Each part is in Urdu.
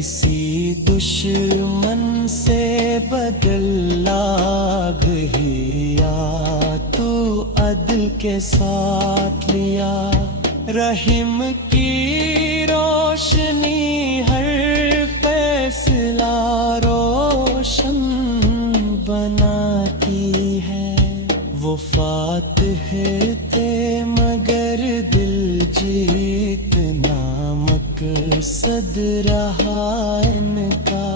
کسی دشمن سے بدل لاگ ہی یا تو عدل کے ساتھ لیا، رحم کی روشنی ہر فیصلہ روشن بناتی ہے، وہ فاتح تھے مگر دل جیتنا مقصد رہا ان کا،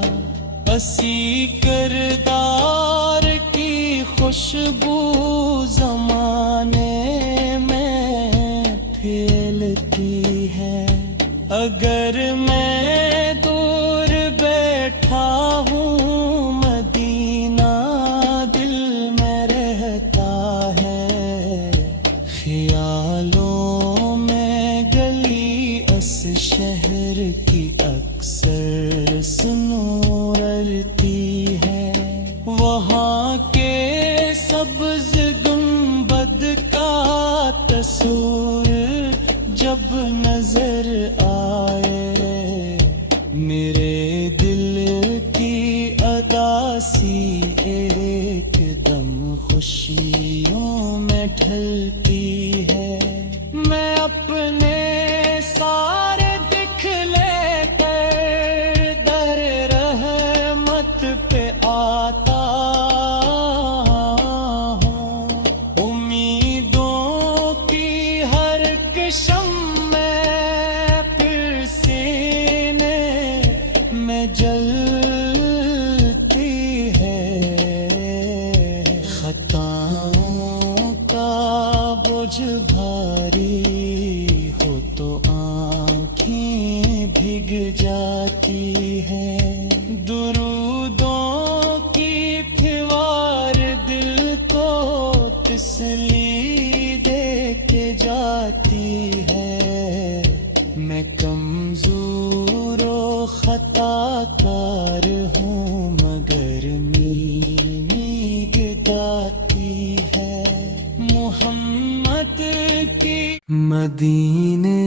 اسی کردار کی خوشبو زمانے میں پھیلتی ہے، اگر میں دور بیٹھا ہوں مدینہ دل میں رہتا ہے، خیالوں میں گلی اس شہر کی اکثر سنورتی ہے، وہاں کے سبز گنبد کا تصور جب نظر آئے، میرے دل کی اداسی ایک دم خوشیوں میں ڈھلتی ہے، میں اپنے سارے دکھ لے کر در رحمت پہ آتا ہوں، امیدوں کی ہر کشم میں پھر سینے میں جلتی ہے، خطاؤں کا بوجھ بھاری ہو تو آنکھیں بھگ جاتی ہے، درودوں کی پھوار دل کو تسلی دے کے جاتی ہے، میں کمزور و خطا کار ہوں مگر میگ گاتی ہے محمد کی، مدینے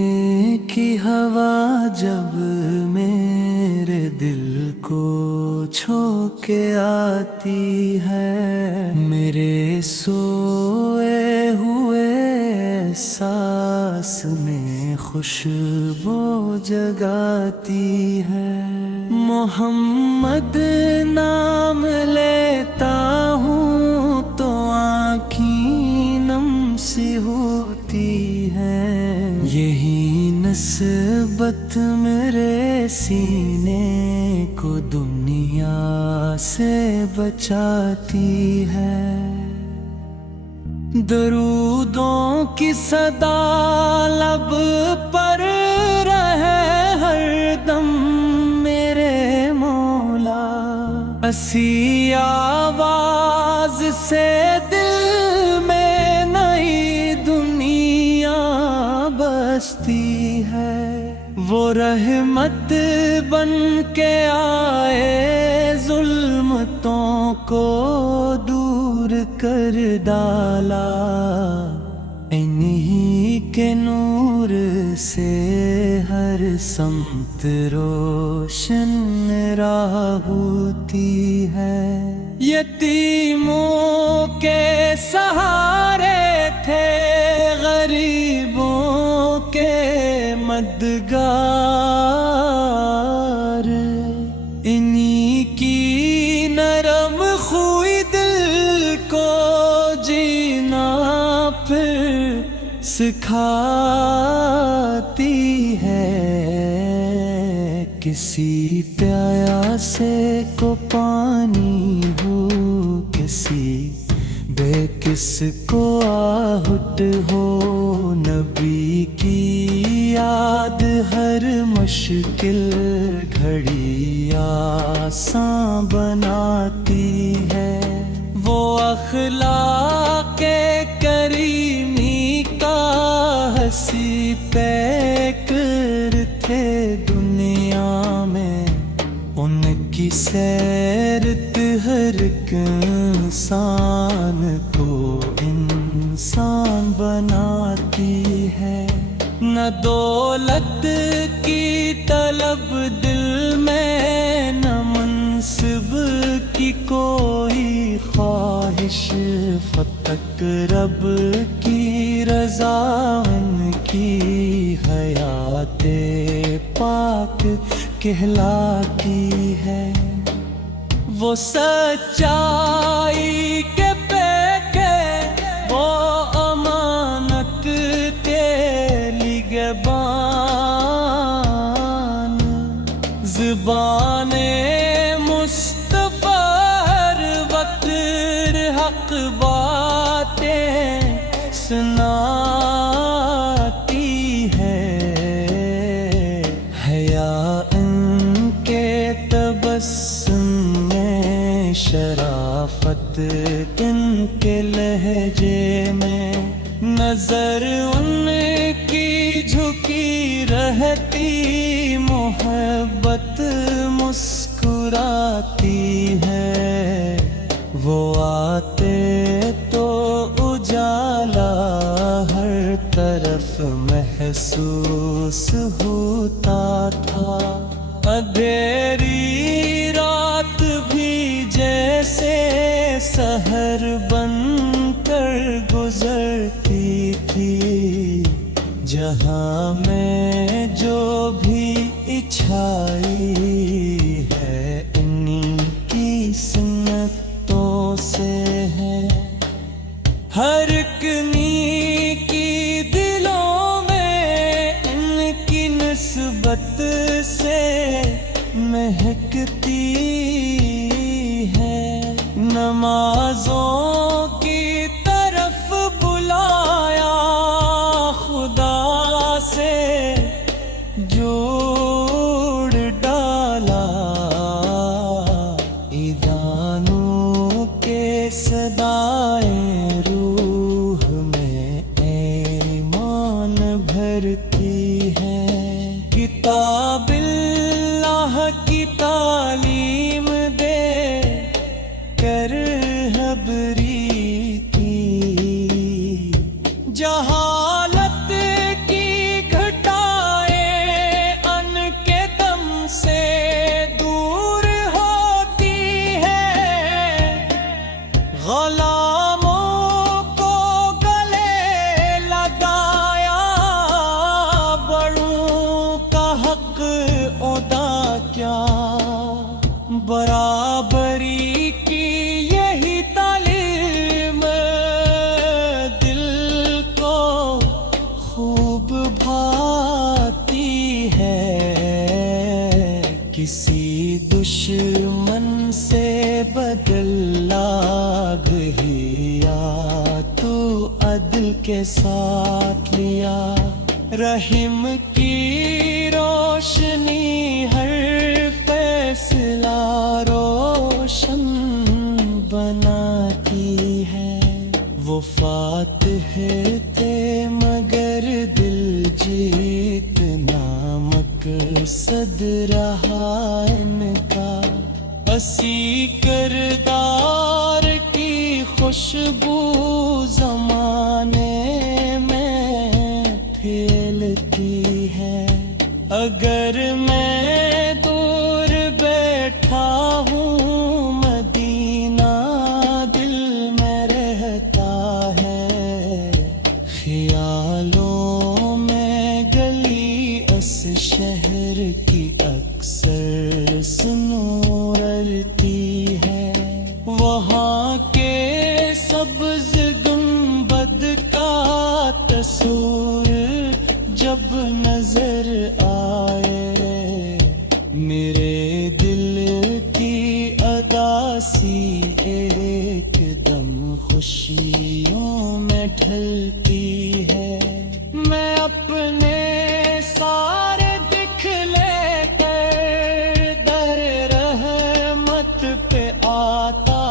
کی ہوا جب میرے دل کو چھو کے آتی ہے، میرے سوئے ہوئے احساس میں خوشبو جگاتی ہے، محمد نام لیتا ہوں تو آنکھیں نم سی ہوتی ہے، یہی نسبت میرے سینے کو دنیا سے بچاتی ہے، درودوں کی صدا لب پر رہے ہر دم میرے مولا، اسی آواز سے دل میں نئی دنیا بستی ہے، وہ رحمت بن کے آئے ظلمتوں کو دور کر ڈالا، انہی کے نور سے ہر سمت روشن راہ ہوتی ہے، یتیموں کے سہارے تھے غریبوں کے مددگار، انہی کی نرم خوئی دل کو جینا پھر سکھاتی ہے، کسی پیاسے کو پانی ہو، کسی بے کس کو آہٹ ہو، نبی کی یاد ہر مشکل گھڑی آساں بناتی ہے، وہ اخلاق کریمی کا ہنسی پیکر تھے دنیا میں، ان کی سیرت ہر ایک انسان کو انسان بناتی ہے، نہ دولت کی طلب دل میں منصب کی کوئی خواہش، فتق رب کی رضا ان کی حیات پاک کہلاتی ہے۔ وہ سچائی کے پیکے، وہ امانت نگہبان، زبان مصطفیٰ ہر وقت حق باتیں سناتی ہے۔ حیا ان کے تبسم میں، شرافت ان کے لہجے میں، نظر ان کی جھکی رہتی، محبت مسکراتی ہے۔ وہ آتے تو اجالا ہر طرف محسوس ہوتا تھا، اندھیری رات بھی جیسے سحر بن کر گزرتی تھی۔ جہاں میں جو بھی اچھائی ہے، انہی کی سنتوں سے ہے۔ ہر ایک نیکی دلوں میں ان کی نسبت سے مہکتی ہے۔ نمازوں کی طرف بلایا، خدا سے جوڑ ڈالا، اذانوں کے صدائیں روح میں ایمان بھرتی ہے۔ کتاب اللہ کی تعلیم دے کر حبری کی، جہالت کی گھٹائیں ان کے دم سے دور ہوتی ہے۔ غلاموں کو گلے لگایا، بڑوں کا حق ادا کیا، برابری کی یہی تعلیم دل کو خوب بھاتی ہے۔ کسی دشمن سے بدل لاگ ہی یا تو عدل کے ساتھ لیا، رحم کی روشنی ہر فیصلہ روشن بناتی ہے۔ وہ فاتح تھے مگر دل جیتنا مقصد رہا ان کا، اسی کردار کی خوشبو زمانے میں پھیلتی ہے۔ اگر میں دور بیٹھا ہوں، مدینہ دل میں رہتا ہے، خیالوں میں گلی اس شہر کی اکثر سنورتی ہے۔ وہاں کے سبز گنبد کا تصور جب نظر آئے، میرے دل کی اداسی ایک دم خوشیوں میں ڈھلتی ہے۔ میں اپنے سارے دکھ لے کر در رحمت پہ آتا